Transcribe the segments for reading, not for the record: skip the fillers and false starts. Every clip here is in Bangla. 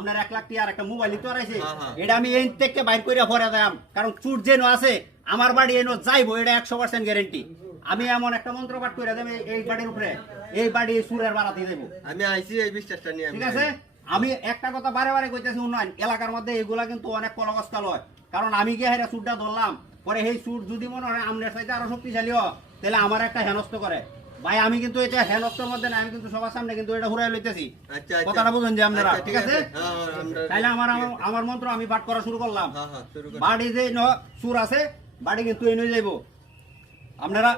আপনার 1 লাখ টাকা আর একটা মোবাইল তো আইছে এটা আমি এই থেকে বাইর কইরা ভরে দাম কারণ চুর যেন আছে আমার বাড়ি এনো যাইবো এটা 100% গ্যারান্টি আমি এমন একটা মন্ত্র পাঠ কইরা দেব এই বাড়ির উপরে এই বাড়ি চুরের বাড়াতে দেব আমি আইছি এই বিশ্বাসটা নিয়ে ঠিক আছে আমি একটা কথা বারে বারে কইতেছি উন্নয়ন এলাকার মধ্যে এগুলা কিন্তু অনেক কলকস্তাল হয় কারণ আমি গিয়ে হেরা চুরটা ধরলাম পরে এই চুর যদি মনে হয় আমনের চাইতে আরো শক্তিশালী হয় তাহলে আমার একটা হেনস্ত করে ভাই আমি কিন্তু এটা হেনস্তর মধ্যে না আমি কিন্তু সবার সামনে কিন্তু এটা ঘুরাই লইতেছি কথাটা বুঝুন যে আপনারা ঠিক আছে তাইলে আমার মন্ত্র আমি পাঠ করা শুরু করলাম বাড়ি যে চুর আছে বাড়ি কিন্তু এই নই যাইব আপনারা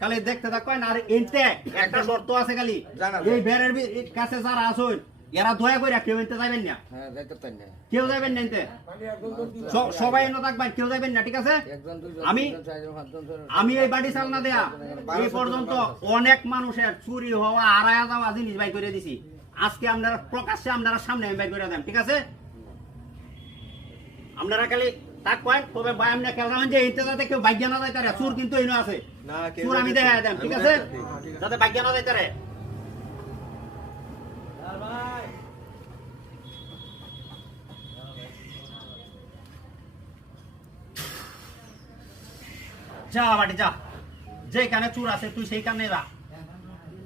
খালি দেখতে থাকবেন আর এনতে একটা শর্ত আছে খালি এই বেরের কাছে যারা আছেন এরা দয়া করে কেউ এনতে যাবেন না কেউ যাবেন না এনতে সবাই এনে থাকবেন কেউ যাবেন না ঠিক আছে আমি এই বাড়ি চালনা দেয়া এই পর্যন্ত অনেক মানুষের চুরি হওয়া হারায়া যাওয়া জিনিস বাই করে দিছি আজকে আপনারা প্রকাশ্যে আপনারা সামনে আমি বাই করে দেন ঠিক আছে আপনারা খালি থাকবেন তবে ভাই আমরা খেললাম যে এনতে যাতে কেউ ভাগ্য না যায় তারা চুর কিন্তু এনে আছে চুর আমি দেখা দেন ঠিক আছে যাতে ভাগ্য না যায় তারা যা বাড়ি যা যেখানে চুর আছে তুই সেইখানে যা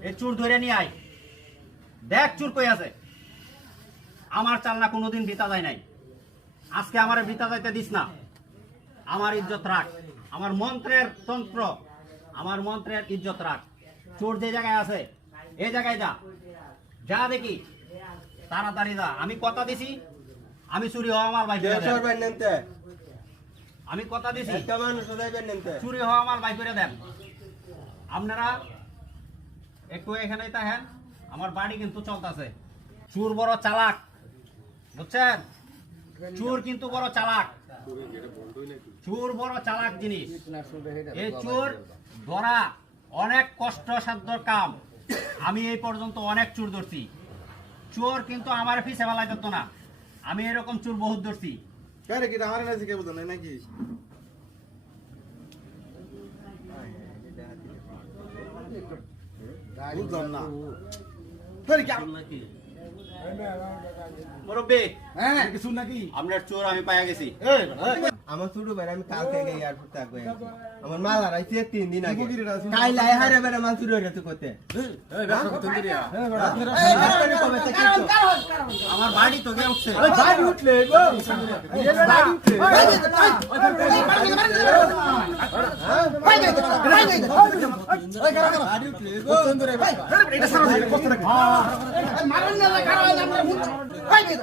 এই চুর ধরে নিয়ে আয় দেখ চুর কই আছে আমার চালনা কোনোদিন বিতা যায় নাই আজকে আমার বিতা যাইতে দিস না আমার ইজ্জত রাখ আমার মন্ত্রের তন্ত্র আমার মন্ত্রের ইজ্জত রাখ চোর যে জায়গায় আছে এই জায়গায় যা যা দেখি তাড়াতাড়ি যা আমি কথা দিছি আমি চুরি হওয়া আমার ভাই আমি কথা দিছি চুরি হওয়া আমার ভাই করে দেন আপনারা একটু এখানেই থাকেন আমার বাড়ি কিন্তু চলতেছে চুর বড় চালাক বুঝছেন চোর কিন্তু বড় চালাক চোর বড় চালাক জিনিস এই চোর ধরা অনেক কষ্টসাধ্য কাম আমি এই পর্যন্ত অনেক চোর ধরছি চোর কিন্তু আমার পিছে বেলায় যেত না আমি এরকম চোর বহুত ধরছি নাকি বুঝলাম না মুরব্বি কিছু নাকি আপনার চোর আমি পাইয়া গেছি আমার ছোট ভাই আমি কালকে এয়ারপোর্ট থাকবো আমার মাল হারাইছে 3 দিন আগে কাইলে হারে বেড়া মাল চুরি হইছে করতে আমার বাড়ি তো গে উঠছে বাড়ি উঠলে বাড়ি উঠলে